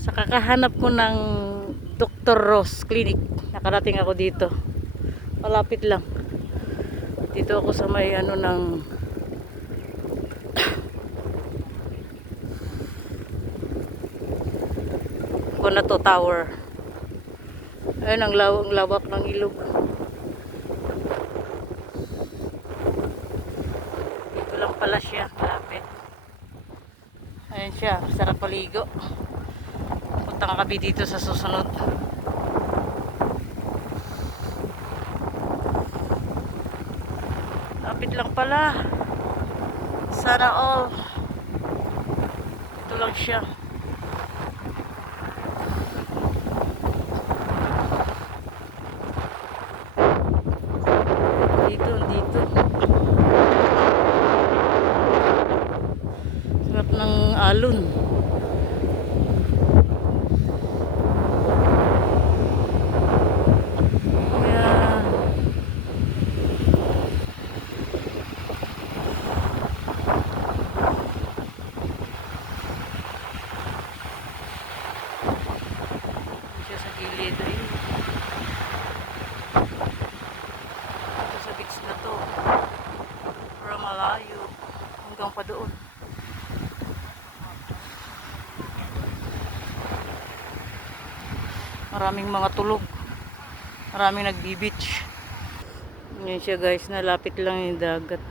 Sa kakahanap ko ng Dr. Ross Clinic, nakarating ako dito. Malapit lang. Dito ako sa may ano ng Conato Tower. Ayun ang lawak ng ilog. Dito lang pala siya, malapit. Ayun siya, sarap paligo. Punta ka kami dito sa susunod. Lapit lang pala. Sana all. Ito lang siya. Dito. Sarap ng alon. Ayan. Siya sa gilid. Ayun. Ito sa beach na to. Pero malayo. Hanggang pa doon. Maraming mga tulog. Maraming nagbi-beach. Yan siya guys, nalapit lang yung dagat.